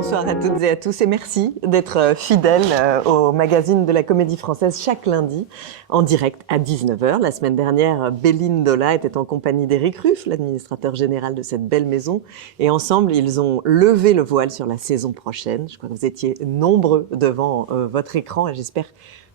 Bonsoir à toutes et à tous et merci d'être fidèles au magazine de la Comédie Française chaque lundi en direct à 19h. La semaine dernière, Béline Dola était en compagnie d'Éric Ruff, l'administrateur général de cette belle maison. Et ensemble, ils ont levé le voile sur la saison prochaine. Je crois que vous étiez nombreux devant votre écran et j'espère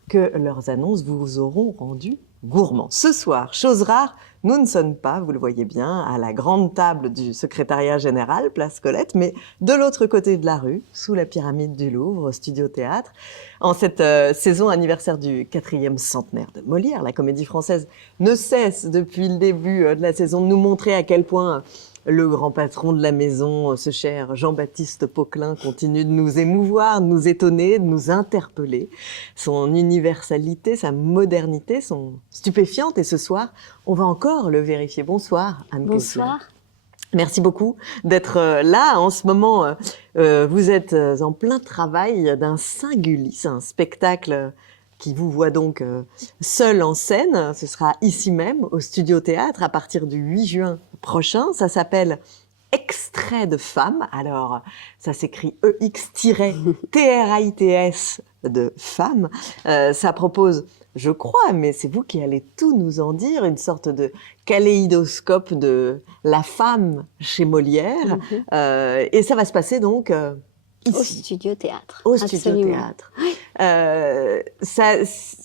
que leurs annonces vous auront rendu gourmand. Ce soir, chose rare, nous ne sommes pas, vous le voyez bien, à la grande table du secrétariat général, place Colette, mais de l'autre côté de la rue, sous la pyramide du Louvre, au Studio Théâtre. En cette saison anniversaire du 4e centenaire de Molière, la Comédie Française ne cesse depuis le début de la saison de nous montrer à quel point le grand patron de la maison, ce cher Jean-Baptiste Poquelin, continue de nous émouvoir, de nous étonner, de nous interpeller. Son universalité, sa modernité sont stupéfiantes et ce soir, on va encore le vérifier. Bonsoir, Anne Kessler. Bonsoir. Merci beaucoup d'être là. En ce moment, vous êtes en plein travail d'un Saint-Gulli, un spectacle qui vous voit donc seul en scène. Ce sera ici même, au Studio Théâtre, à partir du 8 juin prochain. Ça s'appelle Extrait de femme. Alors, ça s'écrit EX-TRAITS de femme. Ça propose, je crois, mais c'est vous qui allez tout nous en dire, une sorte de kaléidoscope de la femme chez Molière. Et ça va se passer donc ici. Au Studio Théâtre. Au Studio Théâtre.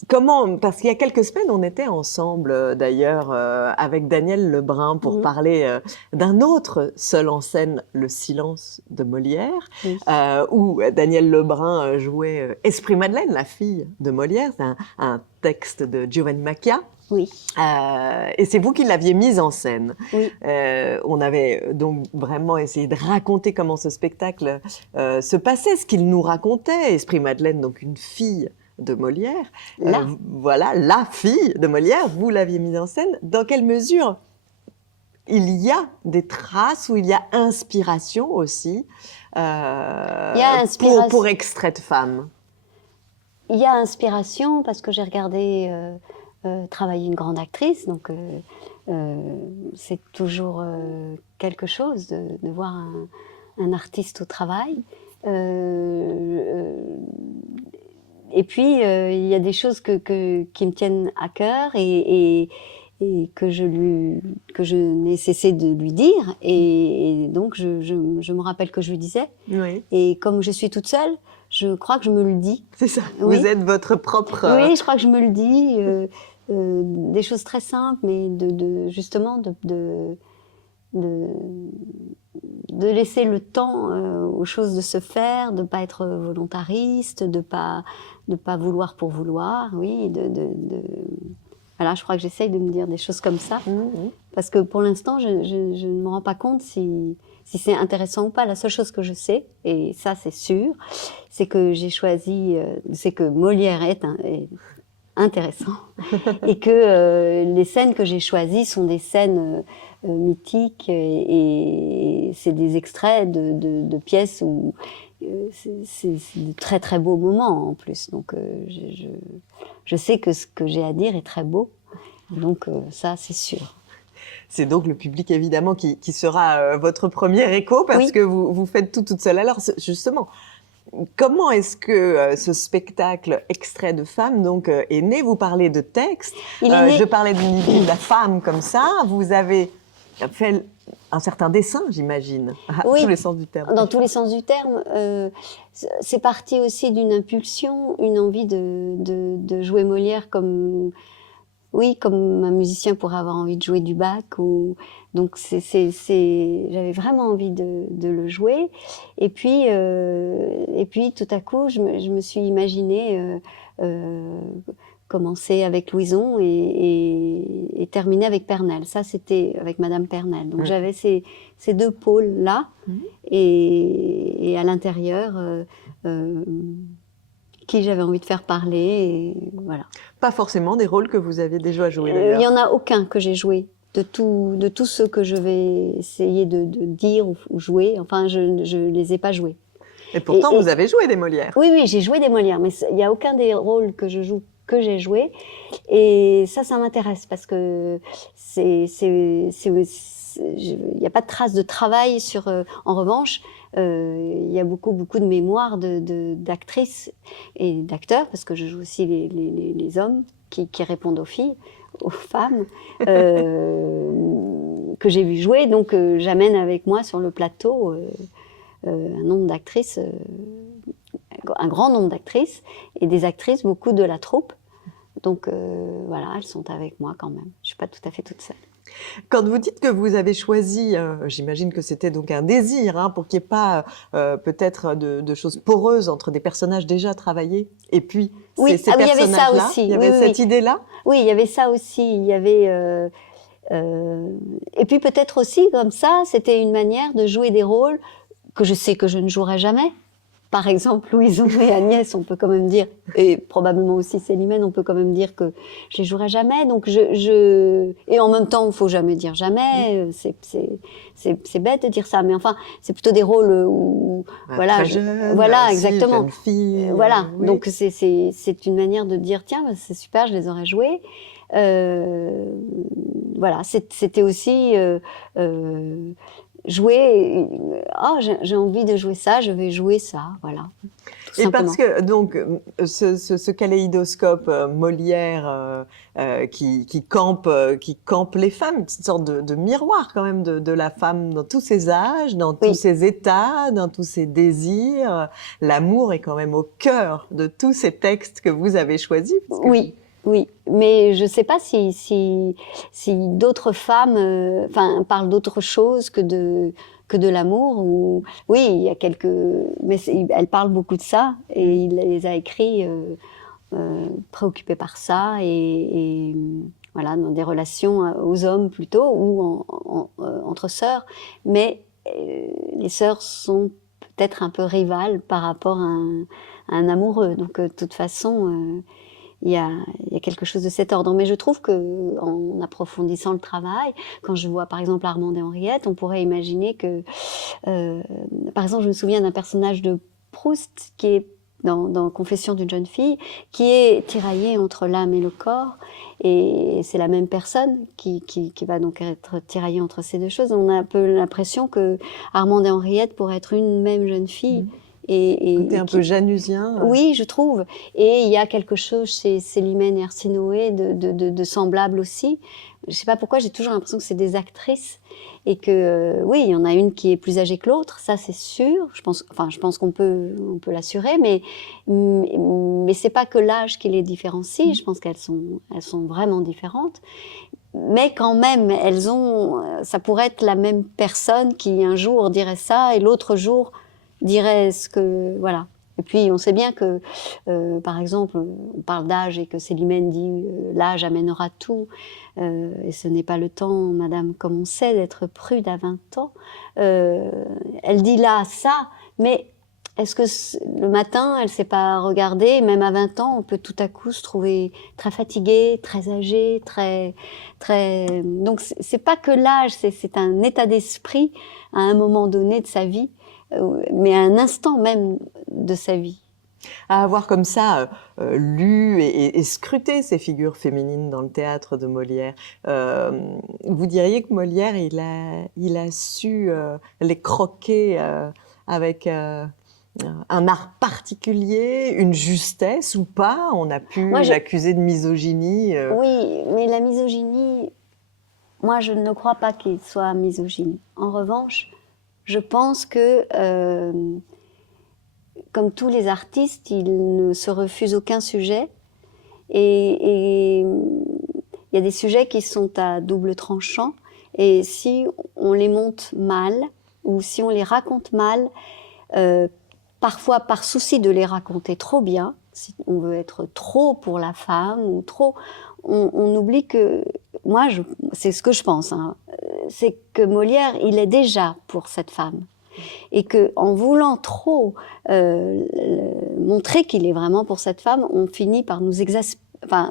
Comment, parce qu'il y a quelques semaines, on était ensemble d'ailleurs avec Daniel Lebrun pour parler d'un autre seul en scène, Le Silence de Molière, où Daniel Lebrun jouait Esprit Madeleine, la fille de Molière. C'est un texte de Giovanni Macchia. Oui. Et c'est vous qui l'aviez mise en scène. Oui. On avait donc vraiment essayé de raconter comment ce spectacle se passait, ce qu'il nous racontait. Esprit Madeleine, donc une fille de Molière. Voilà, la fille de Molière, vous l'aviez mise en scène. Dans quelle mesure il y a des traces ou il y a inspiration aussi il y a inspiration. Pour Extrait de femme? Il y a inspiration parce que j'ai regardé travailler une grande actrice, donc c'est toujours quelque chose de voir un artiste au travail. Et puis, il y a des choses qui me tiennent à cœur et que je n'ai cessé de lui dire. Et donc, je me rappelle que je lui disais. Oui. Et comme je suis toute seule, je crois que je me le dis. C'est ça, oui. Vous êtes votre propre... Oui, je crois que je me le dis. Des choses très simples, mais justement de laisser le temps aux choses de se faire, de pas être volontariste, de pas vouloir pour vouloir, oui, voilà, je crois que j'essaye de me dire des choses comme ça, parce que pour l'instant, je ne me rends pas compte si c'est intéressant ou pas. La seule chose que je sais, et ça c'est sûr, c'est que j'ai choisi, c'est que Molière est intéressant et que les scènes que j'ai choisies sont des scènes mythiques et c'est des extraits de pièces où c'est de très très beaux moments en plus. Donc je sais que ce que j'ai à dire est très beau. Donc ça c'est sûr. C'est donc le public évidemment qui sera votre premier écho parce que vous faites tout toute seule. Alors justement, comment est-ce que ce spectacle Extrait de femme donc est né? Vous parlez de texte, je parlais d'une idée de la femme comme ça. Vous avez fait un certain dessin, j'imagine, dans tous les sens du terme. Dans tous les sens du terme. C'est parti aussi d'une impulsion, une envie de jouer Molière comme un musicien pourrait avoir envie de jouer du Bach. Donc j'avais vraiment envie de le jouer. Et puis tout à coup, je me suis imaginée commencer avec Louison et terminer avec Pernelle. Ça, c'était avec Madame Pernelle. Donc j'avais ces deux pôles-là et à l'intérieur... qui j'avais envie de faire parler, et voilà. Pas forcément des rôles que vous avez déjà joués, il n'y en a aucun que j'ai joué. De tous ceux que je vais essayer de dire ou jouer, enfin, je ne les ai pas joués. Et pourtant, vous avez joué des Molières. Oui, j'ai joué des Molières, mais il n'y a aucun des rôles que je joue que j'ai joué. Et ça m'intéresse parce que il n'y a pas de trace de travail sur. En revanche, il y a beaucoup de mémoires d'actrices et d'acteurs, parce que je joue aussi les hommes qui répondent aux filles, aux femmes, que j'ai vu jouer. Donc j'amène avec moi sur le plateau un nombre d'actrices, un grand nombre d'actrices, et des actrices, beaucoup de la troupe. Donc voilà, elles sont avec moi quand même. Je ne suis pas tout à fait toute seule. Quand vous dites que vous avez choisi, j'imagine que c'était donc un désir, hein, pour qu'il n'y ait pas peut-être de choses poreuses entre des personnages déjà travaillés et puis oui. ces Il y avait ça aussi. Il y avait cette idée-là. Oui, il y avait ça aussi. Il y avait et puis peut-être aussi comme ça, c'était une manière de jouer des rôles que je sais que je ne jouerai jamais. Par exemple, Louison et Agnès, on peut quand même dire, et probablement aussi Célimène, on peut quand même dire que je les jouerai jamais. Donc et en même temps, il faut jamais dire jamais. C'est bête de dire ça, mais enfin, c'est plutôt des rôles où, voilà, jeune, voilà, exactement. Jeune fille, voilà. oui. Donc c'est une manière de dire, tiens, c'est super, je les aurais joués. Voilà, c'était aussi jouer. J'ai envie de jouer ça, je vais jouer ça, voilà. Et simplement. Parce que donc ce kaléidoscope Molière qui campe les femmes, une sorte de miroir quand même de la femme dans tous ses âges, dans tous ses états, dans tous ses désirs. L'amour est quand même au cœur de tous ces textes que vous avez choisis. Oui. Oui, mais je ne sais pas si d'autres femmes parlent d'autre chose que de l'amour. Ou... Oui, il y a quelques... Mais elle parle beaucoup de ça, et il les a écrits préoccupés par ça, et voilà, dans des relations aux hommes plutôt, ou entre sœurs. Mais les sœurs sont peut-être un peu rivales par rapport à un amoureux. Donc, de toute façon... Il y a quelque chose de cet ordre. Mais je trouve qu'en approfondissant le travail, quand je vois par exemple Armande et Henriette, on pourrait imaginer que... par exemple, je me souviens d'un personnage de Proust qui est dans Confession d'une jeune fille, qui est tiraillée entre l'âme et le corps. Et c'est la même personne qui va donc être tiraillée entre ces deux choses. On a un peu l'impression que Armande et Henriette pourraient être une même jeune fille. Côté un peu janusien. Oui, je trouve. Et il y a quelque chose chez Célimène et Arsinoé de semblable aussi. Je ne sais pas pourquoi, j'ai toujours l'impression que c'est des actrices. Et que, oui, il y en a une qui est plus âgée que l'autre, ça c'est sûr. Je pense qu'on peut l'assurer. Mais ce n'est pas que l'âge qui les différencie. Je pense qu'elles sont vraiment différentes. Mais quand même, ça pourrait être la même personne qui un jour dirait ça et l'autre jour dirait ce que... Voilà. Et puis, on sait bien que, par exemple, on parle d'âge et que Célimène dit « l'âge amènera tout et ce n'est pas le temps, madame, comme on sait, d'être prude à 20 ans ». Elle dit là ça, mais est-ce que le matin, elle ne s'est pas regardée, même à 20 ans, on peut tout à coup se trouver très fatigué, très âgé, très... Donc, c'est pas que l'âge, c'est un état d'esprit à un moment donné de sa vie, mais à un instant même de sa vie. À avoir comme ça lu et scruté ces figures féminines dans le théâtre de Molière, vous diriez que Molière, il a su les croquer avec un art particulier, une justesse ou pas? On a pu l'accuser de misogynie. Oui, mais la misogynie, moi je ne crois pas qu'il soit misogyne. En revanche, je pense que, comme tous les artistes, il ne se refuse aucun sujet. Et il y a des sujets qui sont à double tranchant. Et si on les monte mal, ou si on les raconte mal, parfois par souci de les raconter trop bien, si on veut être trop pour la femme, ou trop, on oublie que... Moi, c'est ce que je pense, hein, c'est que Molière, il est déjà pour cette femme. Et qu'en voulant trop montrer qu'il est vraiment pour cette femme, on finit par nous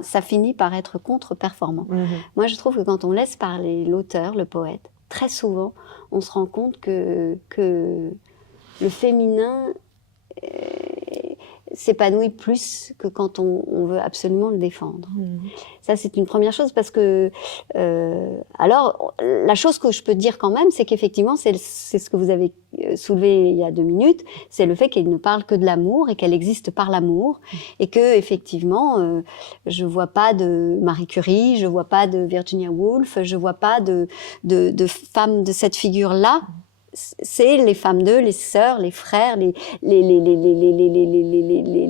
ça finit par être contre-performant. Moi, je trouve que quand on laisse parler l'auteur, le poète, très souvent, on se rend compte que le féminin, s'épanouit plus que quand on veut absolument le défendre. Ça, c'est une première chose parce que... alors, la chose que je peux dire quand même, c'est qu'effectivement, c'est ce que vous avez soulevé il y a 2 minutes, c'est le fait qu'elle ne parle que de l'amour et qu'elle existe par l'amour et que effectivement, je vois pas de Marie Curie, je vois pas de Virginia Woolf, je vois pas de femmes de cette figure-là. C'est les femmes d'eux, les sœurs, les frères, les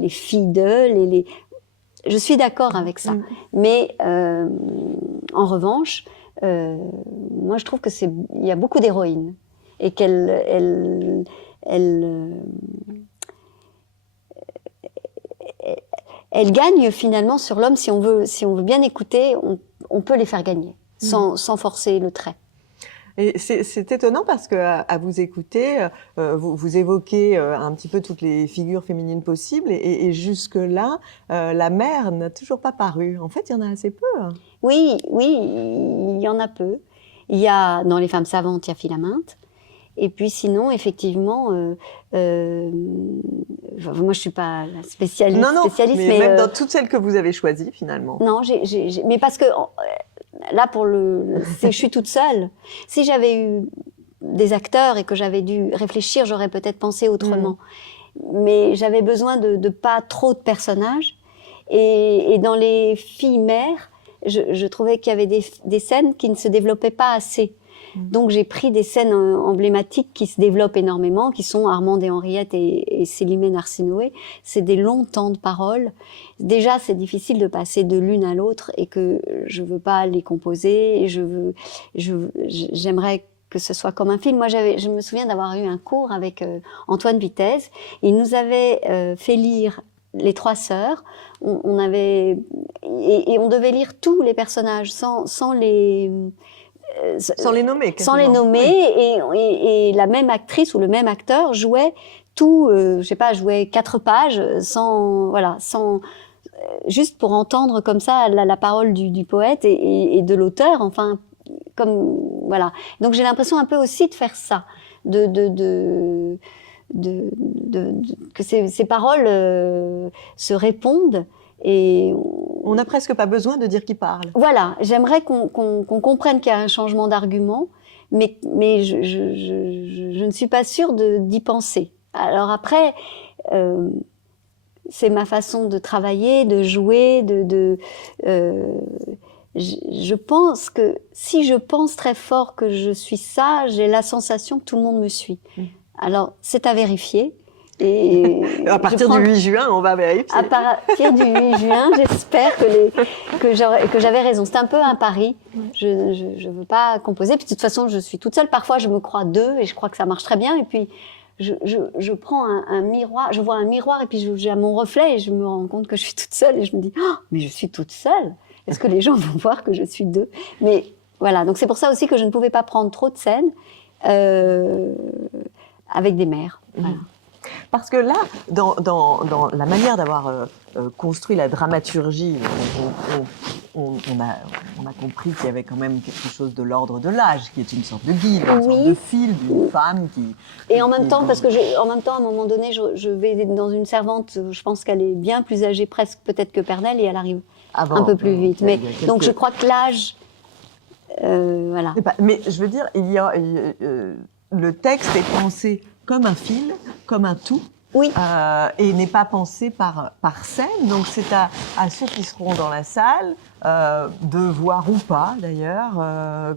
filles d'eux, Je suis d'accord avec ça. Mais en revanche, moi je trouve que il y a beaucoup d'héroïnes et qu'elles gagnent finalement sur l'homme. Si on veut bien écouter, on peut les faire gagner sans forcer le trait. Et c'est étonnant parce que à vous écouter, vous évoquez un petit peu toutes les figures féminines possibles et jusque-là, la mère n'a toujours pas paru. En fait, il y en a assez peu. Oui, il y en a peu. Il y a, dans les femmes savantes, il y a Philaminte. Et puis sinon, effectivement, moi je suis pas la spécialiste, mais même dans toutes celles que vous avez choisies finalement. Non, mais parce que là je suis toute seule. Si j'avais eu des acteurs et que j'avais dû réfléchir, j'aurais peut-être pensé autrement. Mais j'avais besoin de pas trop de personnages. Et dans les filles mères, je trouvais qu'il y avait des scènes qui ne se développaient pas assez. Donc j'ai pris des scènes emblématiques qui se développent énormément, qui sont Armande et Henriette et Célimène Arsinoé. C'est des longs temps de parole. Déjà, c'est difficile de passer de l'une à l'autre et que je veux pas les composer. Et j'aimerais que ce soit comme un film. Moi, je me souviens d'avoir eu un cours avec Antoine Vitesse. Il nous avait fait lire Les Trois Sœurs. On avait et on devait lire tous les personnages sans les nommer. Sans les nommer, oui. et la même actrice ou le même acteur jouait jouait 4 pages juste pour entendre comme ça la parole du poète et de l'auteur, enfin, comme, voilà. Donc j'ai l'impression un peu aussi de faire ça, que ces paroles se répondent. Et on n'a presque pas besoin de dire qui parle. Voilà, j'aimerais qu'on comprenne qu'il y a un changement d'argument, mais je ne suis pas sûre d'y penser. Alors après, c'est ma façon de travailler, de jouer, je pense que si je pense très fort que je suis ça, j'ai la sensation que tout le monde me suit. Alors, c'est à vérifier. Et à partir du 8 juin, on va vérifier. À partir du 8 juin, j'espère que j'avais raison. C'est un peu un pari. Je veux pas composer. Puis de toute façon, je suis toute seule. Parfois, je me crois 2 et je crois que ça marche très bien. Et puis, je prends un miroir, je vois un miroir et puis j'ai mon reflet et je me rends compte que je suis toute seule et je me dis, oh, mais je suis toute seule. Est-ce que les gens vont voir que je suis 2? Mais voilà. Donc c'est pour ça aussi que je ne pouvais pas prendre trop de scènes avec des mères. Voilà. Parce que là, dans la manière d'avoir construit la dramaturgie, on a compris qu'il y avait quand même quelque chose de l'ordre de l'âge, qui est une sorte de guide, une sorte de fil d'une femme qui... Et en même temps, parce que à un moment donné, je vais dans une servante, je pense qu'elle est bien plus âgée presque peut-être que Pernelle, et elle arrive un peu plus vite. Mais donc je crois que l'âge... voilà. Mais je veux dire, le texte est pensé comme un fil, comme un tout, oui. Et n'est pas pensé par scène. Donc c'est à ceux qui seront dans la salle de voir ou pas, d'ailleurs,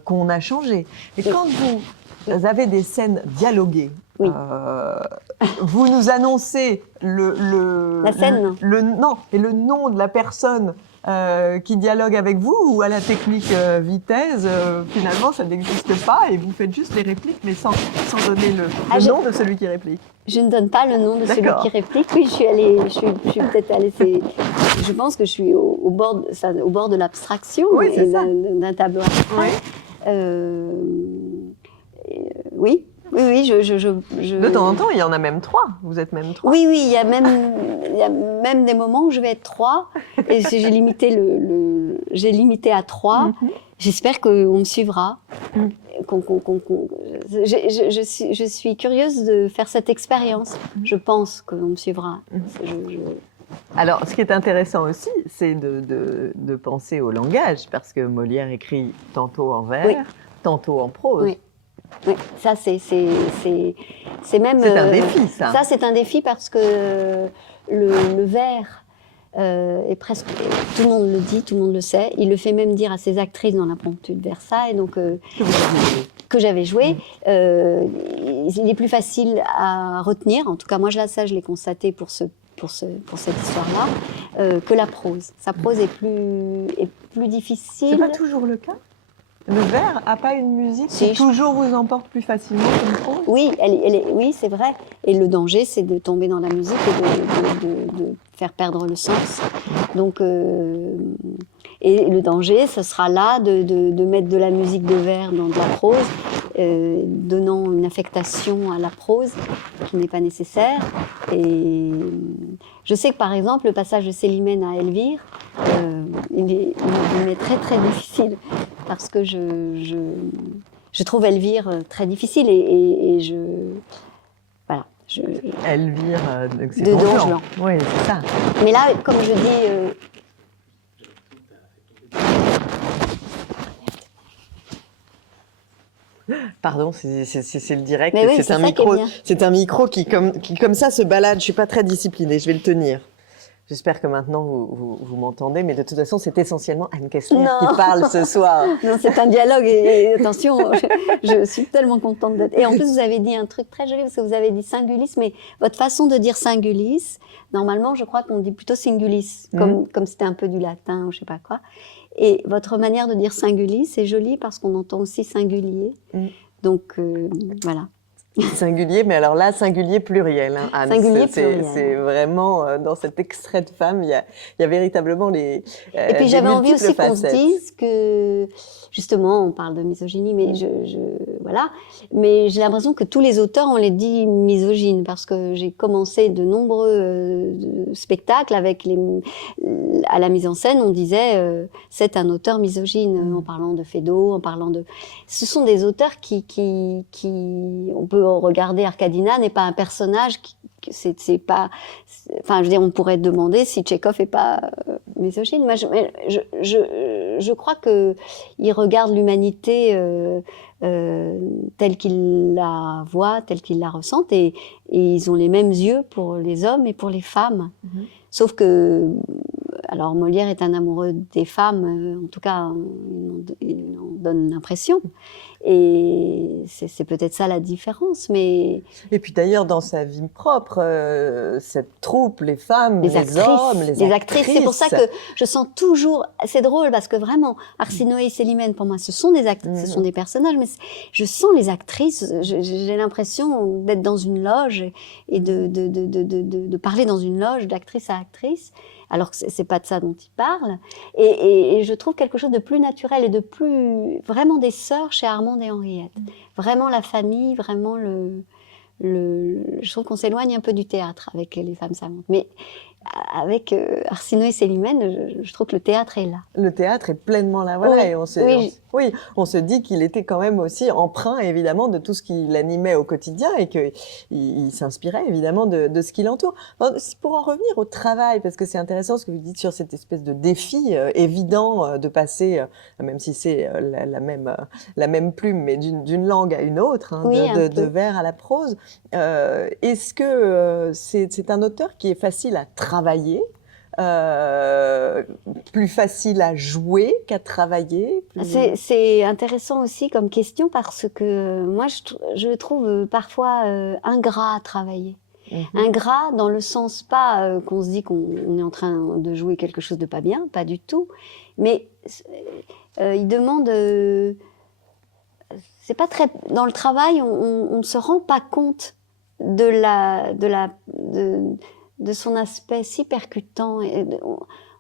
qu'on a changé. Et quand vous avez des scènes dialoguées, oui. Vous nous annoncez la scène, le nom de la personne qui dialogue avec vous, ou à la technique Vitesse, finalement ça n'existe pas et vous faites juste les répliques mais sans donner le nom de celui qui réplique. Je ne donne pas le nom de celui qui réplique. Oui, je suis peut-être allée, je pense que je suis au bord de l'abstraction, oui, d'un tableau abstrait. Oui. Oui, De temps en temps, il y en a même 3. Vous êtes même 3. Oui, il y a même des moments où je vais être 3. Et j'ai limité à 3. J'espère qu'on me suivra, je suis curieuse de faire cette expérience. Je pense qu'on me suivra. Alors, ce qui est intéressant aussi, c'est de penser au langage, parce que Molière écrit tantôt en vers, tantôt en prose. Oui. Oui, ça c'est même... C'est un défi, ça. Ça, c'est un défi parce que le vers est presque... Tout le monde le dit, tout le monde le sait. Il le fait même dire à ses actrices dans l'impromptu de Versailles, donc, que j'avais joué. Il est plus facile à retenir. En tout cas, moi, ça, je l'ai constaté pour cette histoire-là, que la prose. Sa prose est plus difficile. C'est pas toujours le cas? Le vers n'a pas une musique qui toujours vous emporte plus facilement qu'une prose? Oui, oui, c'est vrai. Et le danger, c'est de tomber dans la musique et de faire perdre le sens. Donc, et le danger, ce sera là de mettre de la musique de vers dans de la prose, donnant une affectation à la prose qui n'est pas nécessaire. Et je sais que par exemple, le passage de Célimène à Elvire, il est très très difficile parce que je trouve Elvire très difficile et voilà. Elvire de Don Juan. Oui, c'est ça. Mais là, comme je dis. Pardon, c'est le direct. Mais oui, c'est un micro qui comme ça se balade. Je suis pas très disciplinée. Je vais le tenir. J'espère que maintenant vous m'entendez, mais de toute façon, c'est essentiellement Anne Kessler qui parle ce soir. Non, c'est un dialogue et attention, je suis tellement contente d'être. Et en plus, vous avez dit un truc très joli parce que vous avez dit singulis, mais votre façon de dire singulis, normalement, je crois qu'on dit plutôt singulis, comme c'était un peu du latin ou je sais pas quoi. Et votre manière de dire singulis, c'est joli parce qu'on entend aussi singulier. Donc voilà. Singulier, mais alors là, singulier pluriel, hein, Anne. Singulier pluriel. C'est vraiment, dans cet extrait de femme, il y a véritablement les et puis j'avais envie aussi qu'on se facettes. dise que, justement, on parle de misogynie, mais voilà. Mais j'ai l'impression que tous les auteurs, on les dit misogynes, parce que j'ai commencé de nombreux spectacles avec à la mise en scène, on disait c'est un auteur misogyne, en parlant de Feydeau, en parlant de... Ce sont des auteurs qui on peut regarder Arkadina n'est pas un personnage c'est pas, enfin je veux dire, on pourrait demander si Tchekhov est pas misogyne. Moi, je crois que il regarde l'humanité telle qu'il la voit, telle qu'il la ressent, et ils ont les mêmes yeux pour les hommes et pour les femmes. Sauf que, alors Molière est un amoureux des femmes, en tout cas, il en donne l'impression. Et c'est peut-être ça la différence, mais... Et puis d'ailleurs, dans sa vie propre, cette troupe, les femmes, les hommes, les actrices. C'est pour ça que je sens toujours... C'est drôle, parce que vraiment, Arsinoé et Célimène, pour moi, ce sont des actrices, ce sont des personnages, mais je sens les actrices, j'ai l'impression d'être dans une loge et de parler dans une loge d'actrice à actrice, alors que c'est pas de ça dont il parle. Et je trouve quelque chose de plus naturel et de plus... Vraiment des sœurs chez Armande et Henriette. Vraiment la famille, vraiment je trouve qu'on s'éloigne un peu du théâtre avec les femmes savantes. Mais avec Arsinoé et Célimène, je trouve que le théâtre est là. Le théâtre est pleinement là, voilà. Oui, et on se dit qu'il était quand même aussi empreint, évidemment, de tout ce qui l'animait au quotidien et qu'il s'inspirait, évidemment, de ce qui l'entoure. Pour en revenir au travail, parce que c'est intéressant ce que vous dites sur cette espèce de défi évident de passer, même si c'est la même plume, mais d'une langue à une autre, hein, de vers à la prose. Est-ce que c'est un auteur qui est facile à travailler, plus facile à jouer qu'à travailler? C'est intéressant aussi comme question parce que moi je trouve parfois ingrat à travailler. Ingrat dans le sens pas qu'on se dit qu'on est en train de jouer quelque chose de pas bien, pas du tout, mais il demande... c'est pas très... Dans le travail, on ne se rend pas compte de son aspect si percutant. Et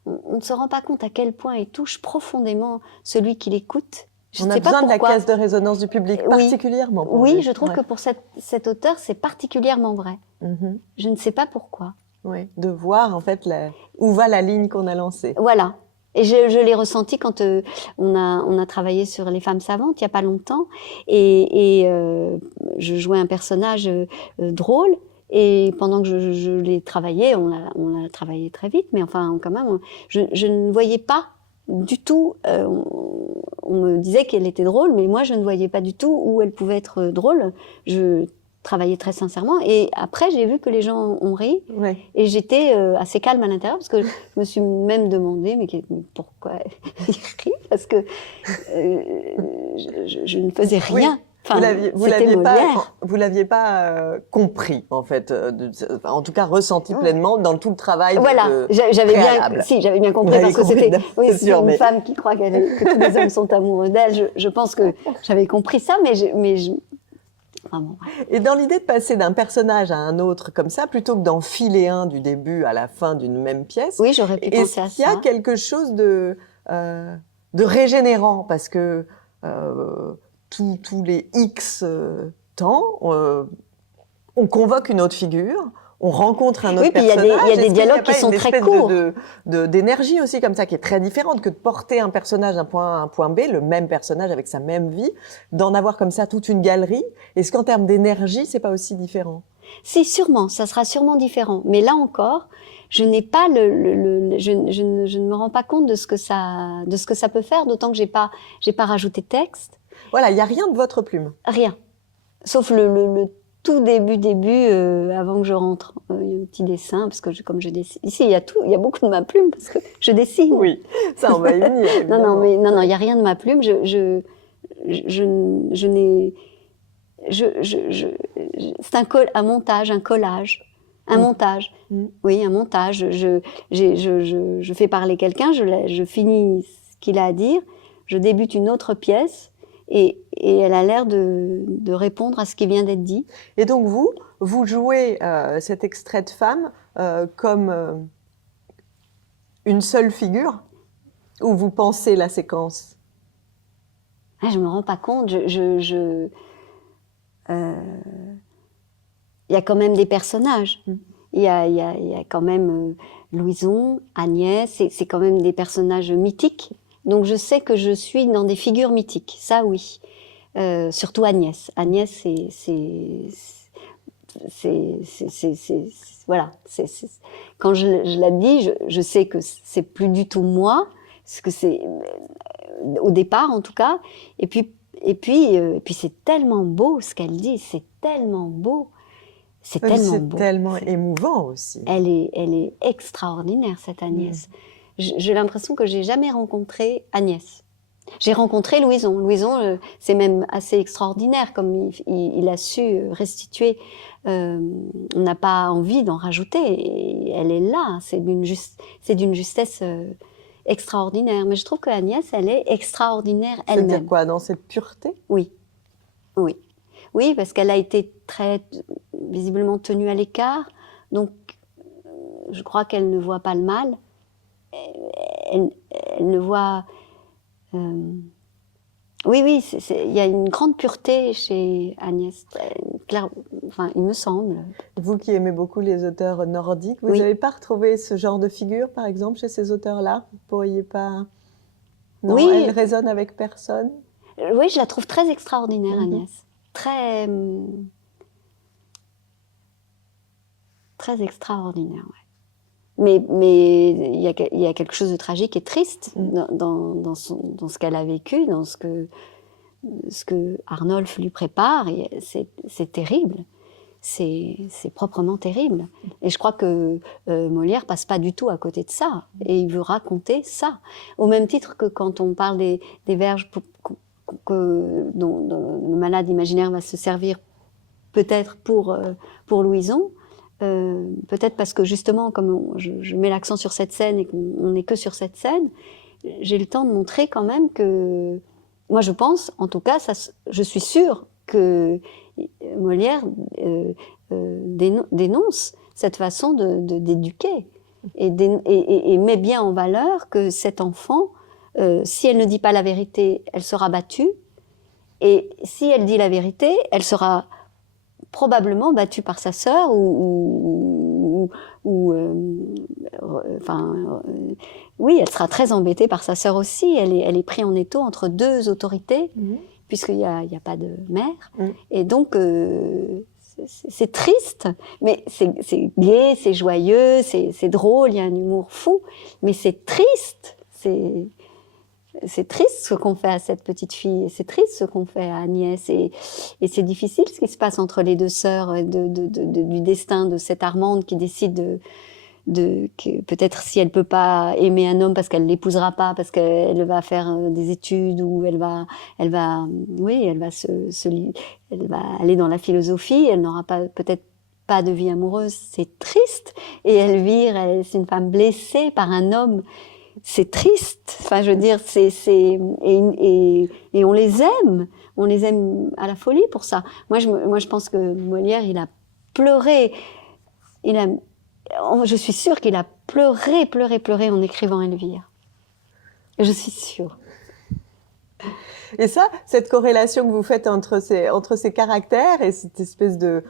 on ne se rend pas compte à quel point il touche profondément celui qui l'écoute. On a besoin de la caisse de résonance du public, particulièrement. Oui, je trouve que pour cet auteur, c'est particulièrement vrai. Je ne sais pas pourquoi. Oui, de voir en fait où va la ligne qu'on a lancée. Voilà. Et je l'ai ressenti quand on a travaillé sur Les femmes savantes il n'y a pas longtemps. Et je jouais un personnage drôle. Et pendant que je l'ai travaillé, on l'a travaillé très vite, mais enfin, quand même, je ne voyais pas du tout. On me disait qu'elle était drôle, mais moi, je ne voyais pas du tout où elle pouvait être drôle. Je travaillais très sincèrement. Et après, j'ai vu que les gens ont ri. Ouais. Et j'étais assez calme à l'intérieur, parce que je me suis même demandé, mais pourquoi il rit? Parce que je ne faisais rien. Oui. Enfin, Vous l'aviez pas compris, en fait, en tout cas ressenti pleinement dans tout le travail voilà, j'avais bien compris, parce que c'était une femme qui croit que tous les hommes sont amoureux d'elle. Je pense que j'avais compris ça, vraiment. Et dans l'idée de passer d'un personnage à un autre comme ça, plutôt que d'enfiler un du début à la fin d'une même pièce, oui, j'aurais pu penser à ça. Est-ce qu'il y a quelque chose de régénérant, parce que tous les X temps, on convoque une autre figure, on rencontre un autre personnage. Oui, puis il y a des dialogues qui sont très courts. D'énergie aussi comme ça, qui est très différente que de porter un personnage d'un point A à un point B, le même personnage avec sa même vie, d'en avoir comme ça toute une galerie. Est-ce qu'en termes d'énergie, c'est pas aussi différent? Si, sûrement, ça sera sûrement différent. Mais là encore, je n'ai pas je ne me rends pas compte de ce que ça peut faire, d'autant que j'ai pas rajouté de texte. Voilà, il y a rien de votre plume. Rien. Sauf le tout début, avant que je rentre, il y a un petit dessin, parce que comme je dessine. Ici, il y a beaucoup de ma plume, parce que je dessine. Oui, ça, on va y venir. non, il n'y a rien de ma plume. C'est un montage, un collage. Un montage. Oui, un montage. Je fais parler quelqu'un, je finis ce qu'il a à dire, je débute une autre pièce, et elle a l'air de répondre à ce qui vient d'être dit. Et donc vous jouez cet extrait de femme comme une seule figure, ou vous pensez la séquence? Je me rends pas compte. Il y a quand même des personnages. Il y a quand même Louison, Agnès, c'est quand même des personnages mythiques. Donc je sais que je suis dans des figures mythiques, ça oui. Surtout Agnès. Agnès, voilà. Quand je la dis, je sais que c'est plus du tout moi, parce que c'est au départ en tout cas. Et puis c'est tellement beau ce qu'elle dit, c'est tellement beau. C'est tellement émouvant aussi. Elle est extraordinaire, cette Agnès. J'ai l'impression que j'ai jamais rencontré Agnès. J'ai rencontré Louison. Louison, c'est même assez extraordinaire, comme il a su restituer. On n'a pas envie d'en rajouter. Et elle est là. C'est d'une justesse extraordinaire. Mais je trouve que Agnès, elle est extraordinaire elle-même. C'est-à-dire quoi, dans cette pureté? Oui. Oui, parce qu'elle a été très visiblement tenue à l'écart. Donc, je crois qu'elle ne voit pas le mal. Elle ne voit... Oui, il y a une grande pureté chez Agnès, enfin, il me semble. Vous qui aimez beaucoup les auteurs nordiques, vous n'avez pas retrouvé ce genre de figure, par exemple, chez ces auteurs-là? Vous ne pourriez pas... Non, oui. Elle résonne avec personne? Oui, je la trouve très extraordinaire, Agnès. Très extraordinaire, ouais. Mais il y a quelque chose de tragique et triste dans ce qu'elle a vécu, dans ce que Arnolphe lui prépare. Et c'est terrible. C'est proprement terrible. Et je crois que Molière passe pas du tout à côté de ça. Et il veut raconter ça. Au même titre que quand on parle des verges dont le malade imaginaire va se servir peut-être pour Louison, peut-être parce que justement, comme je mets l'accent sur cette scène et qu'on n'est que sur cette scène, j'ai le temps de montrer quand même que, moi je pense, en tout cas, je suis sûre que Molière dénonce cette façon d'éduquer et met bien en valeur que cet enfant, si elle ne dit pas la vérité, elle sera battue, et si elle dit la vérité, elle sera probablement battue par sa sœur ou oui, elle sera très embêtée par sa sœur aussi. Elle est prise en étau entre deux autorités, puisqu'il n'y a pas de mère. Et donc, c'est triste, mais c'est gai, c'est joyeux, c'est drôle, il y a un humour fou, mais c'est triste. C'est triste ce qu'on fait à cette petite fille, c'est triste ce qu'on fait à Agnès, et c'est difficile ce qui se passe entre les deux sœurs, du destin de cette Armande qui décide que peut-être si elle peut pas aimer un homme parce qu'elle l'épousera pas, parce qu'elle va faire des études, ou elle va aller dans la philosophie, elle n'aura peut-être pas de vie amoureuse, c'est triste, et c'est une femme blessée par un homme. C'est triste. Enfin, je veux dire, et on les aime à la folie pour ça. Moi, je pense que Molière, il a pleuré. Je suis sûre qu'il a pleuré en écrivant Elvire. Je suis sûre. Et ça, cette corrélation que vous faites entre ces caractères et cette espèce de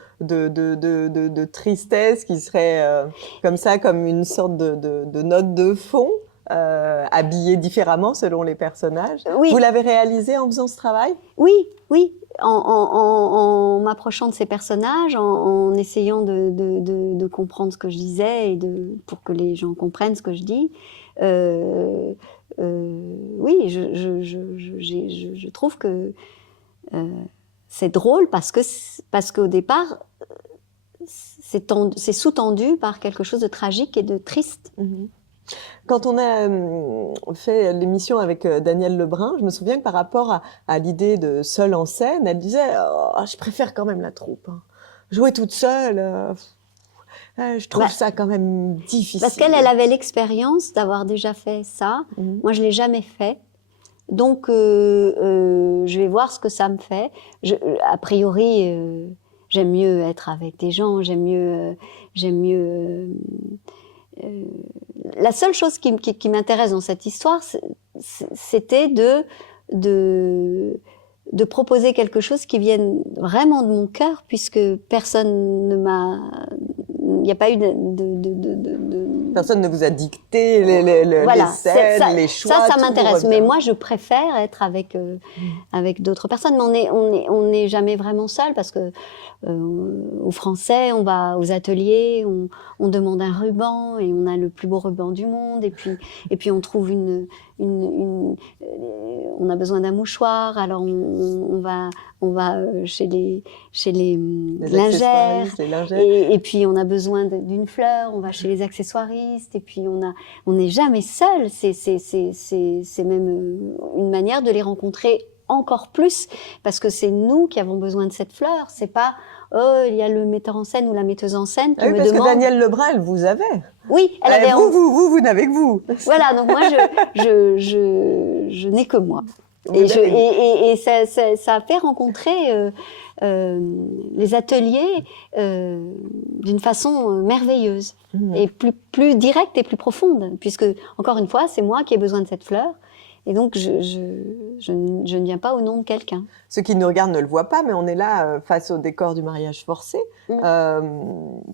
tristesse qui serait comme ça, comme une sorte de note de fond, habillée différemment selon les personnages. Oui. Vous l'avez réalisé en faisant ce travail? Oui. En m'approchant de ces personnages, en essayant de comprendre ce que je disais, pour que les gens comprennent ce que je dis. Oui, je trouve que c'est drôle parce qu'au départ, c'est sous-tendu par quelque chose de tragique et de triste. Quand on a fait l'émission avec Danielle Lebrun, je me souviens que par rapport à l'idée de seule en scène, elle disait je préfère quand même la troupe. Hein. Jouer toute seule, je trouve ça quand même difficile. Parce qu'elle avait l'expérience d'avoir déjà fait ça. Moi, je l'ai jamais fait. Donc, je vais voir ce que ça me fait. A priori, j'aime mieux être avec des gens, j'aime mieux. La seule chose qui m'intéresse dans cette histoire, c'était de proposer quelque chose qui vienne vraiment de mon cœur, puisque personne ne m'a... Il n'y a pas eu Personne ne vous a dicté les scènes, les choix. Ça m'intéresse. Mais moi, je préfère être avec d'autres personnes. Mais on n'est jamais vraiment seul, parce que aux Français, on va aux ateliers, on demande un ruban, et on a le plus beau ruban du monde. Et puis on trouve on a besoin d'un mouchoir, alors on va chez les lingères, et puis on a besoin d'une fleur, on va chez les accessoiristes, et puis on n'est jamais seul. C'est même une manière de les rencontrer encore plus, parce que c'est nous qui avons besoin de cette fleur. C'est pas il y a le metteur en scène ou la metteuse en scène qui me demande. Parce que Danielle Lebrun, elle vous avait. Oui, elle avait. Vous n'avez que vous. Voilà, donc moi je n'ai que moi. Et ça a fait rencontrer les ateliers d'une façne merveilleuse, et plus directe et plus profonde, puisque, encore une fois, c'est moi qui ai besoin de cette fleur. Et donc, je ne viens pas au nom de quelqu'un. Ceux qui nous regardent ne le voient pas, mais on est là face au décor du mariage forcé.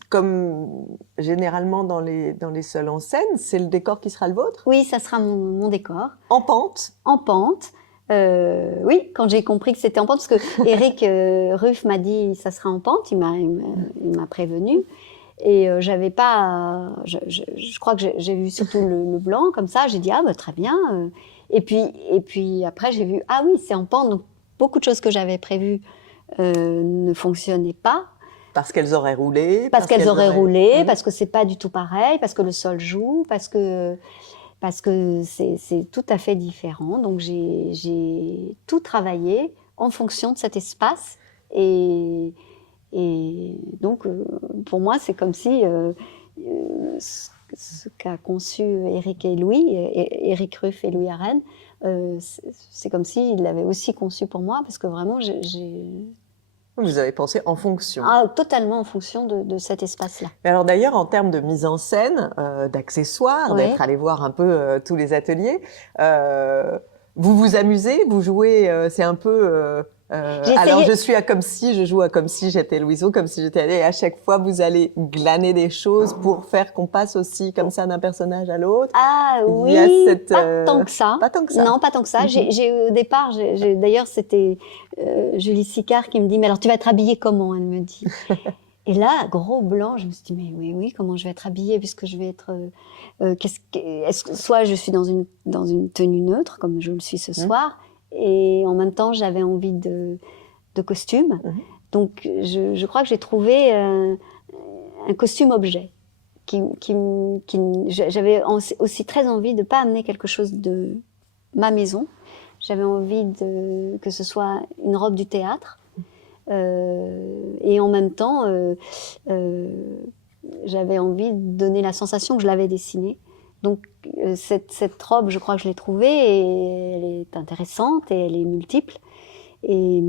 Comme généralement dans les seuls en scène, c'est le décor qui sera le vôtre? Oui, ça sera mon décor. En pente? En pente. Oui, quand j'ai compris que c'était en pente, parce que Éric Ruff m'a dit ça sera en pente, il m'a prévenu. Et j'avais pas... Je crois que j'ai vu surtout le blanc, comme ça. J'ai dit très bien. Et puis après, j'ai vu, oui, c'est en pente. Donc, beaucoup de choses que j'avais prévues ne fonctionnaient pas. Parce qu'elles auraient roulé. Parce que c'est pas du tout pareil, parce que le sol joue, parce que c'est tout à fait différent. Donc, j'ai tout travaillé en fonction de cet espace. Et donc, pour moi, c'est comme si ce qu'a conçu Éric et Louis, Éric Ruff et Louis Arène, c'est comme s'ils l'avaient aussi conçu pour moi, parce que vraiment, Vous avez pensé en fonction. Totalement en fonction de cet espace-là. Alors d'ailleurs, en termes de mise en scène, d'accessoires, d'être allé voir un peu tous les ateliers, vous vous amusez, vous jouez, c'est un peu Alors je suis à comme si, je joue à comme si j'étais Louiseau, comme si j'étais allée, et à chaque fois vous allez glaner des choses pour faire qu'on passe aussi comme ça d'un personnage à l'autre. Ah oui, pas tant que ça. Pas tant que ça. Non, pas tant que ça. Au départ, d'ailleurs, c'était Julie Sicard qui me dit, mais alors tu vas être habillée comment? Elle me dit. Et là, gros blanc, je me suis dit, mais oui, comment je vais être habillée puisque je vais être... soit je suis dans une tenue neutre, comme je le suis ce soir, et en même temps, j'avais envie de costume. Donc, je crois que j'ai trouvé un costume objet. J'avais aussi très envie de ne pas amener quelque chose de ma maison. J'avais envie que ce soit une robe du théâtre. Et en même temps, j'avais envie de donner la sensation que je l'avais dessinée. Donc cette robe, je crois que je l'ai trouvée et elle est intéressante et elle est multiple. Et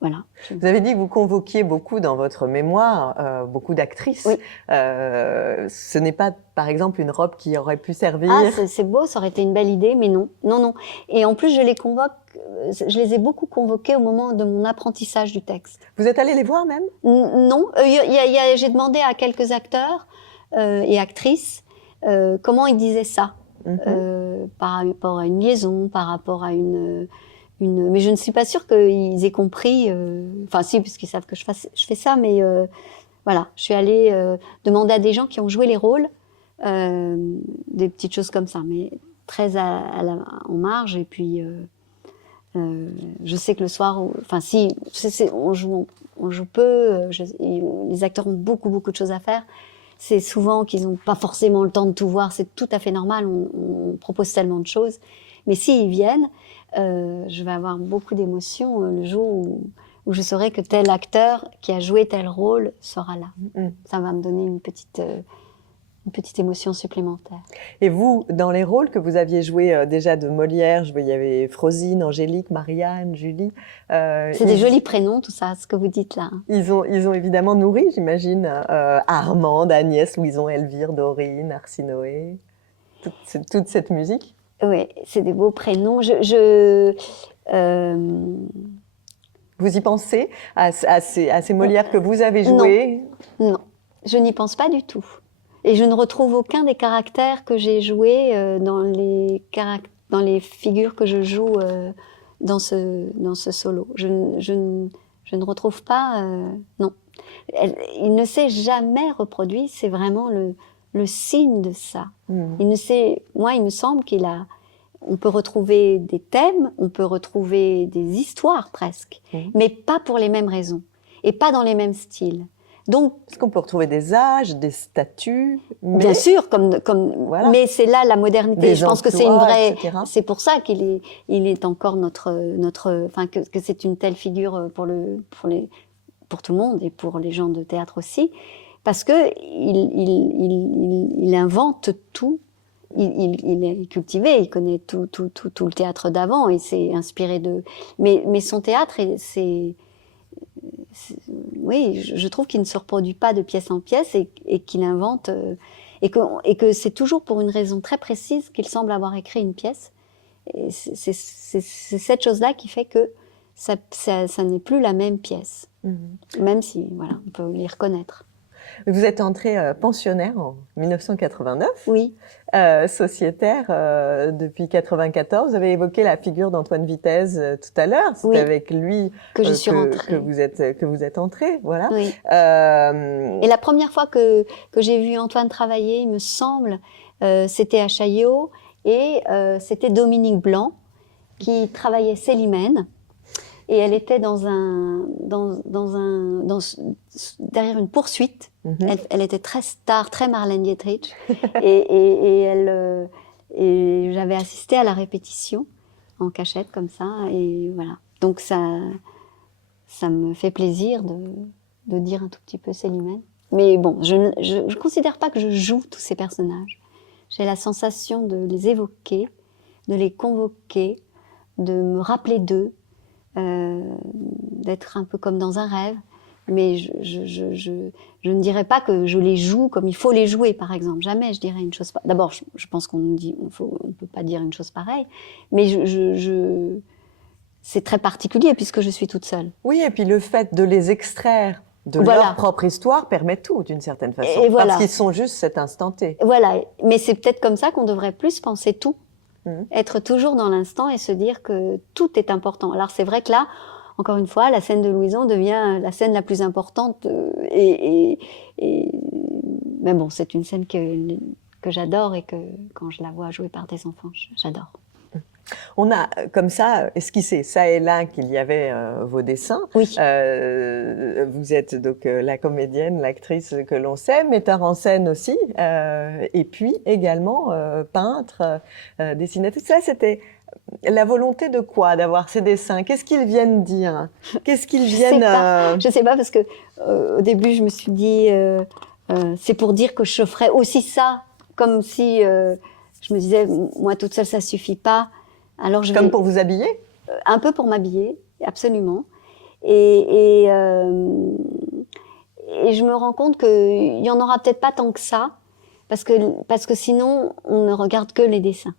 voilà. Vous avez dit que vous convoquiez beaucoup dans votre mémoire, beaucoup d'actrices. Oui. Ce n'est pas, par exemple, une robe qui aurait pu servir... Ah, c'est beau, ça aurait été une belle idée, mais non. Et en plus, je les ai beaucoup convoquées au moment de mon apprentissage du texte. Vous êtes allée les voir même? Non. J'ai demandé à quelques acteurs et actrices comment ils disaient ça. Par rapport à une liaison, par rapport à mais je ne suis pas sûre qu'ils aient compris. Enfin, si, puisqu'ils savent que je fais ça, mais voilà. Je suis allée demander à des gens qui ont joué les rôles, des petites choses comme ça, mais très en marge. Et puis, je sais que le soir, enfin, si, on joue peu. Les acteurs ont beaucoup de choses à faire. C'est souvent qu'ils n'ont pas forcément le temps de tout voir. C'est tout à fait normal. On propose tellement de choses. Mais s'ils viennent, je vais avoir beaucoup d'émotions le jour où je saurai que tel acteur qui a joué tel rôle sera là. Ça va me donner une petite émotion supplémentaire. Et vous, dans les rôles que vous aviez joués déjà de Molière, il y avait Frosine, Angélique, Marianne, Julie. C'est des jolis prénoms, tout ça, ce que vous dites là. Ils ont évidemment nourri, j'imagine, Armande, Agnès, Louison, Elvire, Dorine, Arsinoé, toute cette musique. Oui, c'est des beaux prénoms. Vous y pensez à ces Molières que vous avez joués? Non, je n'y pense pas du tout. Et je ne retrouve aucun des caractères que j'ai joués dans les figures que je joue dans ce solo. Je ne retrouve pas... non. Il ne s'est jamais reproduit, c'est vraiment le signe de ça. Il me semble on peut retrouver des thèmes, on peut retrouver des histoires presque, mais pas pour les mêmes raisons et pas dans les mêmes styles. Donc, est-ce qu'on peut retrouver des âges, des statuts? Bien sûr, voilà. Mais c'est là la modernité. Je pense que c'est une vraie. Etc. C'est pour ça qu'il est encore que c'est une telle figure pour tout le monde et pour les gens de théâtre aussi, parce que il invente tout. Il est cultivé, il connaît tout le théâtre d'avant, il s'est inspiré de. Mais son théâtre, oui, je trouve qu'il ne se reproduit pas de pièce en pièce et qu'il invente et que c'est toujours pour une raison très précise qu'il semble avoir écrit une pièce. Et c'est cette chose-là qui fait que ça n'est plus la même pièce, même si voilà, on peut l'y reconnaître. Vous êtes entrée pensionnaire en 1989, oui. Sociétaire depuis 1994. Vous avez évoqué la figure d'Antoine Vitesse tout à l'heure. C'est avec lui que je suis rentrée. Que vous êtes entrée, voilà. Oui. Et la première fois que j'ai vu Antoine travailler, il me semble, c'était à Chaillot et c'était Dominique Blanc qui travaillait Célimène. Et elle était derrière une poursuite. Elle était très star, très Marlène Dietrich. et j'avais assisté à la répétition en cachette comme ça. Et voilà. Donc ça me fait plaisir de dire un tout petit peu Célimène. Mais bon, je ne considère pas que je joue tous ces personnages. J'ai la sensation de les évoquer, de les convoquer, de me rappeler d'eux. D'être un peu comme dans un rêve, mais je ne dirais pas que je les joue comme il faut les jouer, par exemple. Jamais je dirais une chose. D'abord, je pense qu'on peut pas dire une chose pareille, mais c'est très particulier puisque je suis toute seule. Oui, et puis le fait de les extraire de Voilà. leur propre histoire permet tout, d'une certaine façon. Et voilà. Parce qu'ils sont juste cet instant T. Voilà, mais c'est peut-être comme ça qu'on devrait plus penser tout. Mhm. Être toujours dans l'instant et se dire que tout est important. Alors c'est vrai que là, encore une fois, la scène de Louison devient la scène la plus importante. Mais bon, c'est une scène que j'adore et que quand je la vois jouée par des enfants, j'adore. On a comme ça esquissé ça et là qu'il y avait vos dessins. Oui. Vous êtes donc la comédienne, l'actrice que l'on sait, metteur en scène aussi, et puis également peintre, dessinatrice. Ça, c'était la volonté de quoi, d'avoir ces dessins? Qu'est-ce qu'ils viennent dire? Qu'est-ce qu'ils viennent... Je sais pas parce que au début je me suis dit c'est pour dire que je ferais aussi ça, comme si je me disais moi toute seule ça suffit pas. Alors Comme pour vous habiller? Un peu pour m'habiller, absolument. Et je me rends compte qu'il n'y en aura peut-être pas tant que ça, parce que sinon, on ne regarde que les dessins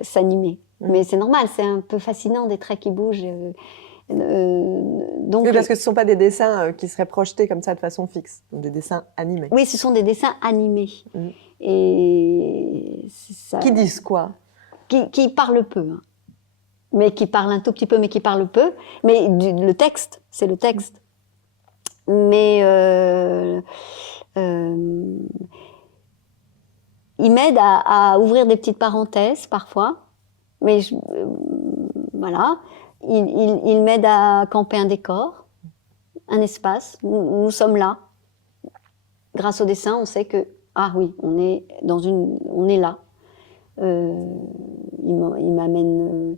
s'animer. Mais c'est normal, c'est un peu fascinant des traits qui bougent. Donc, oui, parce que ce ne sont pas des dessins qui seraient projetés comme ça de façon fixe, donc des dessins animés. Oui, ce sont des dessins animés. Et ça, qui disent quoi? Qui parlent peu, hein. Mais qui parlent un tout petit peu, mais qui parlent peu. Mais le texte, c'est le texte. Mais il m'aide à ouvrir des petites parenthèses parfois. Mais voilà, il m'aide à camper un décor, un espace. Nous sommes là. Grâce au dessin, on sait que ah oui, on est là. Il m'amène.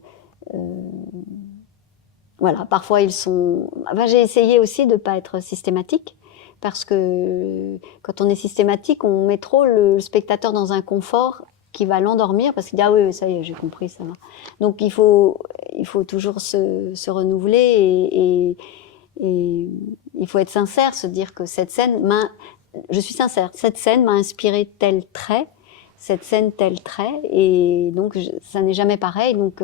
Voilà, parfois ils sont. Enfin, j'ai essayé aussi de ne pas être systématique, parce que quand on est systématique, on met trop le spectateur dans un confort qui va l'endormir, parce qu'il dit ah oui, ça y est, j'ai compris, ça va. Donc il faut toujours se renouveler et il faut être sincère, se dire que cette scène je suis sincère, cette scène m'a inspiré tel trait, cette scène tel trait, et donc ça n'est jamais pareil, donc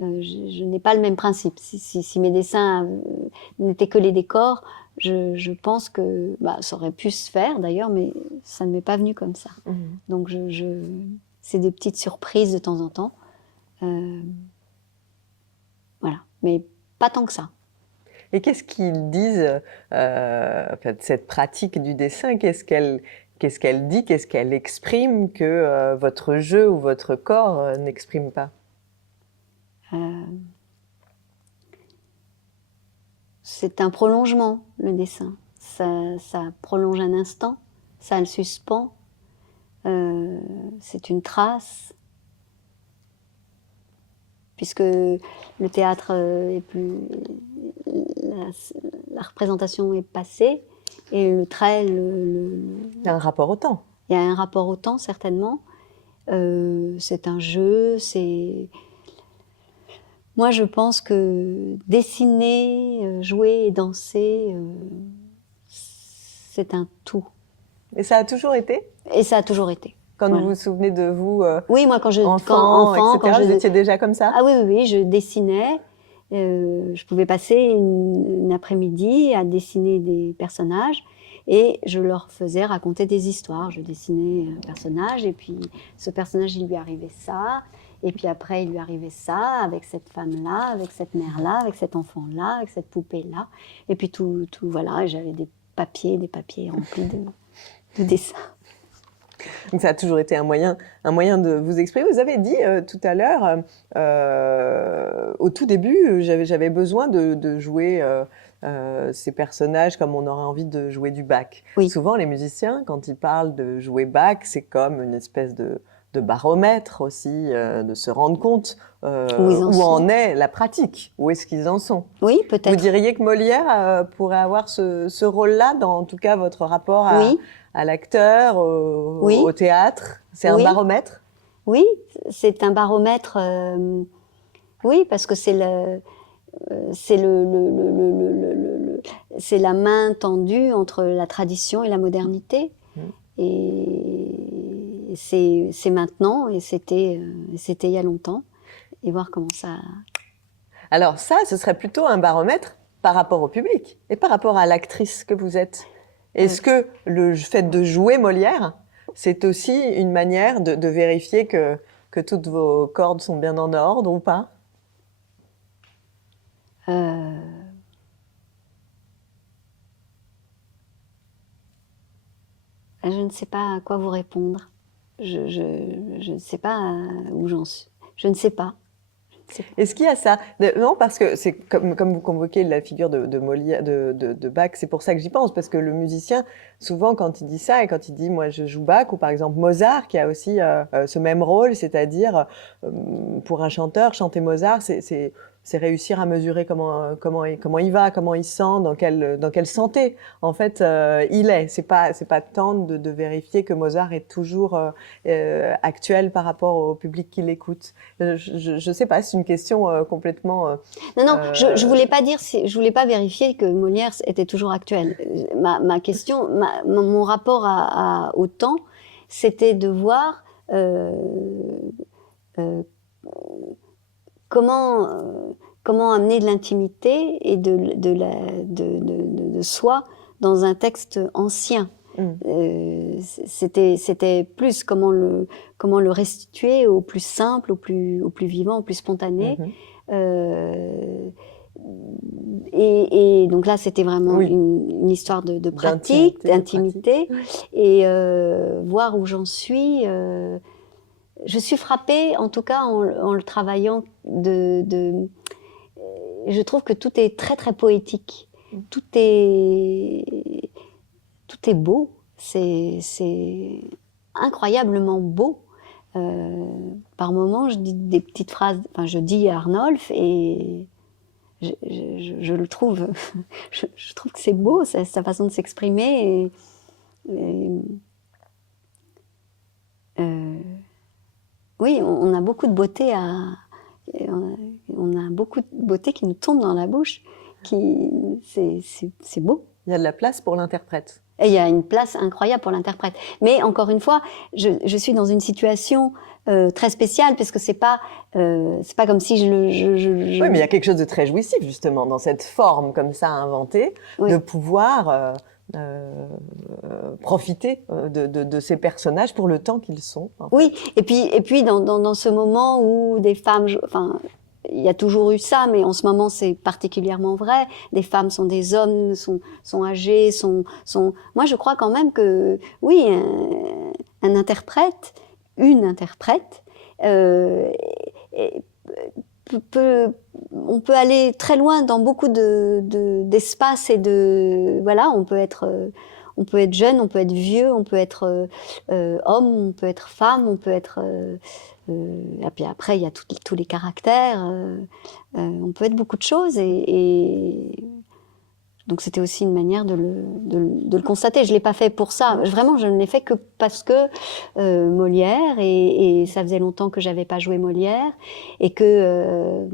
je n'ai pas le même principe. Si mes dessins n'étaient que les décors, je pense que ça aurait pu se faire d'ailleurs, mais ça ne m'est pas venu comme ça. Donc c'est des petites surprises de temps en temps. Voilà, mais pas tant que ça. Et qu'est-ce qu'ils disent de cette pratique du dessin? Qu'est-ce qu'elle dit, qu'est-ce qu'elle exprime que votre jeu ou votre corps n'exprime pas? C'est un prolongement, le dessin. Ça prolonge un instant, ça le suspend. C'est une trace. Puisque le théâtre est plus... La représentation est passée, et le trait... Il y a un rapport au temps. Il y a un rapport au temps, certainement. C'est un jeu, c'est... Moi, je pense que dessiner, jouer et danser, c'est un tout. Et ça a toujours été? Et ça a toujours été. Quand vous vous souvenez de vous, oui, moi, quand enfant, etc., vous étiez déjà comme ça? Ah oui, je dessinais. Je pouvais passer une après-midi à dessiner des personnages et je leur faisais raconter des histoires. Je dessinais un personnage et puis ce personnage, il lui arrivait ça. Et puis après, il lui arrivait ça avec cette femme-là, avec cette mère-là, avec cet enfant-là, avec cette poupée-là. Et puis tout voilà, j'avais des papiers remplis de dessins. Donc ça a toujours été un moyen de vous exprimer. Vous avez dit tout à l'heure, au tout début, j'avais besoin de jouer ces personnages comme on aurait envie de jouer du Bach. Oui. Souvent, les musiciens, quand ils parlent de jouer Bach, c'est comme une espèce de baromètre aussi, de se rendre compte où en est la pratique, où est-ce qu'ils en sont. Oui, peut-être. Vous diriez que Molière pourrait avoir ce rôle-là, dans en tout cas votre rapport à l'acteur, au théâtre? C'est un baromètre? Oui, c'est un baromètre. Oui, parce que c'est la main tendue entre la tradition et la modernité. Et c'est maintenant, et c'était il y a longtemps. Et voir comment ça... Alors ça, ce serait plutôt un baromètre par rapport au public et par rapport à l'actrice que vous êtes. Est-ce que le fait de jouer Molière, c'est aussi une manière de vérifier que toutes vos cordes sont bien en ordre ou pas? Je ne sais pas à quoi vous répondre. Je ne sais pas où j'en suis. Je ne sais pas. Est-ce qu'il y a ça? Non, parce que c'est comme vous convoquez la figure de Molière, de Bach, c'est pour ça que j'y pense, parce que le musicien, souvent, quand il dit ça, et quand il dit « moi, je joue Bach », ou par exemple Mozart, qui a aussi ce même rôle, c'est-à-dire, pour un chanteur, chanter Mozart, c'est réussir à mesurer comment il va, comment il se sent, dans quelle santé, en fait, il est. C'est pas tant de vérifier que Mozart est toujours actuel par rapport au public qui l'écoute. Je sais pas, c'est une question complètement... Non, je voulais pas dire, je voulais pas vérifier que Molière était toujours actuel. Ma question, mon rapport au temps, c'était de voir comment amener de l'intimité et de soi dans un texte ancien. C'était plus comment le restituer au plus simple, au plus vivant, au plus spontané. Et donc là, c'était vraiment une histoire de pratique, d'intimité, et voir où j'en suis. Je suis frappée, en tout cas en le travaillant, je trouve que tout est très très poétique. Tout est beau. C'est incroyablement beau. Par moments, je dis des petites phrases. Enfin, je dis Arnolphe et je le trouve. je trouve que c'est beau, sa façon de s'exprimer. Oui, on a beaucoup de beauté on a beaucoup de beauté qui nous tombe dans la bouche. C'est beau. Il y a de la place pour l'interprète. Et il y a une place incroyable pour l'interprète. Mais encore une fois, je suis dans une situation très spéciale parce que c'est pas comme si Oui, mais il y a quelque chose de très jouissif justement dans cette forme comme ça inventée, de pouvoir profiter de ces personnages pour le temps qu'ils sont. Oui, et puis dans ce moment où des femmes, enfin, il y a toujours eu ça, mais en ce moment c'est particulièrement vrai. Des femmes sont des hommes, sont âgés, Moi, je crois quand même que oui, un interprète, une interprète, on peut aller très loin dans beaucoup d'espaces et voilà, on peut être jeune, on peut être vieux, on peut être homme, on peut être femme, on peut être et puis après il y a tous les caractères, on peut être beaucoup de choses et donc c'était aussi une manière de le constater. Je l'ai pas fait pour ça, vraiment je ne l'ai fait que parce que Molière et ça faisait longtemps que j'avais pas joué Molière et que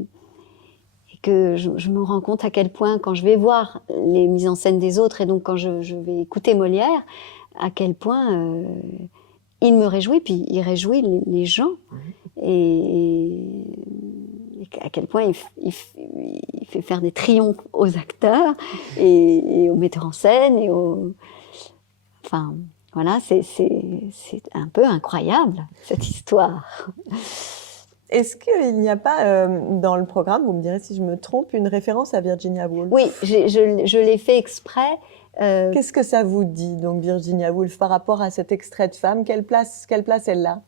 je me rends compte à quel point quand je vais voir les mises en scène des autres et donc quand je vais écouter Molière, à quel point il me réjouit, puis il réjouit les gens et à quel point il fait faire des triomphes aux acteurs et aux metteurs en scène et enfin voilà, c'est un peu incroyable cette histoire. Est-ce qu'il n'y a pas dans le programme, vous me direz si je me trompe, une référence à Virginia Woolf? Oui, je l'ai fait exprès. Qu'est-ce que ça vous dit, donc, Virginia Woolf, par rapport à cet extrait de femme? Quelle place elle a?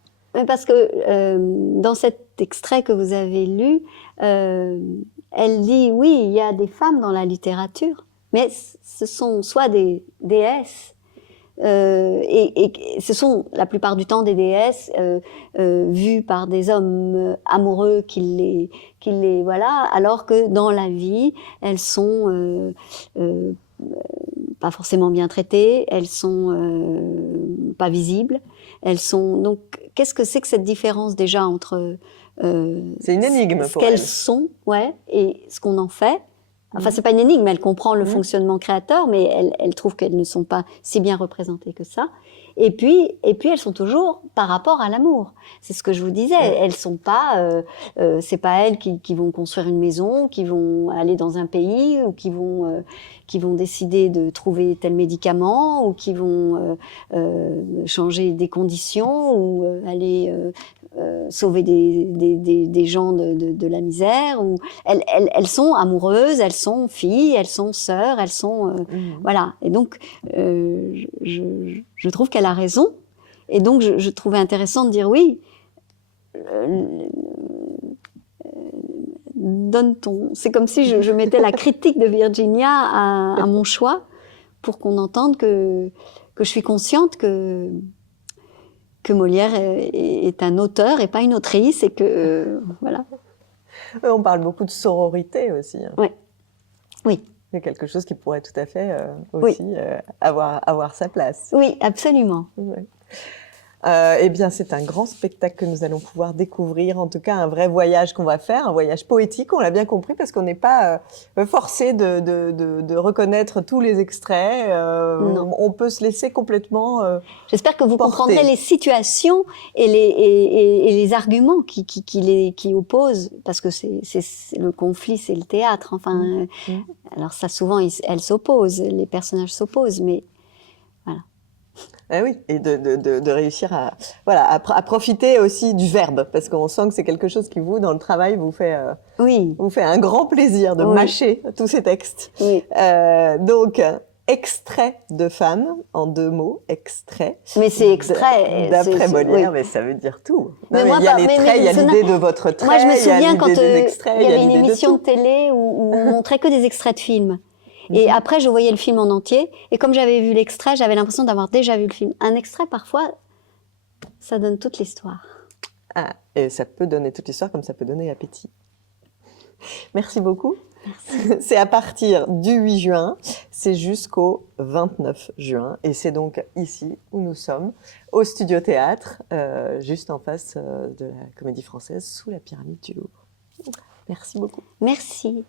Parce que dans cet extrait que vous avez lu, elle dit, oui, il y a des femmes dans la littérature, mais ce sont soit des déesses, et ce sont la plupart du temps des déesses vues par des hommes amoureux qui les voilà, alors que dans la vie, elles sont pas forcément bien traitées, elles sont pas visibles, elles sont donc. Qu'est-ce que c'est que cette différence déjà entre c'est une énigme ce qu'elles sont, ouais, et ce qu'on en fait? Enfin, c'est pas une énigme, elle comprend le fonctionnement créateur, mais elle trouve qu'elles ne sont pas si bien représentées que ça. Et puis elles sont toujours par rapport à l'amour. C'est ce que je vous disais. Elles sont pas, c'est pas elles qui vont construire une maison, qui vont aller dans un pays, ou qui vont décider de trouver tel médicament, ou qui vont changer des conditions, ou aller sauver des gens de la misère. Ou elles sont amoureuses, elles sont filles, elles sont sœurs, elles sont voilà. Et donc je trouve qu'elle a raison. Et donc je trouvais intéressant de dire oui. Donne ton. C'est comme si je mettais la critique de Virginia à mon choix pour qu'on entende que je suis consciente que Molière est un auteur et pas une autrice, et que voilà. On parle beaucoup de sororité aussi. Hein. Ouais. Oui. C'est quelque chose qui pourrait tout à fait aussi avoir sa place. Oui, absolument. Ouais. Eh bien, c'est un grand spectacle que nous allons pouvoir découvrir, en tout cas un vrai voyage qu'on va faire, un voyage poétique, on l'a bien compris, parce qu'on n'est pas forcé de reconnaître tous les extraits. On peut se laisser complètement J'espère que vous porter. comprendrez les situations et les arguments qui opposent, parce que c'est le conflit, c'est le théâtre. Enfin, alors ça, souvent, elles s'opposent, les personnages s'opposent, mais voilà. Eh oui, et de réussir à profiter aussi du verbe, parce qu'on sent que c'est quelque chose qui, vous, dans le travail, vous fait un grand plaisir de mâcher tous ces textes. Oui. Donc, extrait de femme, en 2 mots, extrait. Mais c'est extrait. D'après Molière, mais ça veut dire tout. Mais il y a les traits, il y a l'idée de votre trait, moi, je me souviens quand il y avait une émission de tout. télé où on montrait que des extraits de films. Et après, je voyais le film en entier. Et comme j'avais vu l'extrait, j'avais l'impression d'avoir déjà vu le film. Un extrait, parfois, ça donne toute l'histoire. Ah, et ça peut donner toute l'histoire comme ça peut donner appétit. Merci beaucoup. Merci. C'est à partir du 8 juin, c'est jusqu'au 29 juin. Et c'est donc ici où nous sommes, au Studio Théâtre, juste en face de la Comédie Française, sous la pyramide du Louvre. Merci beaucoup. Merci.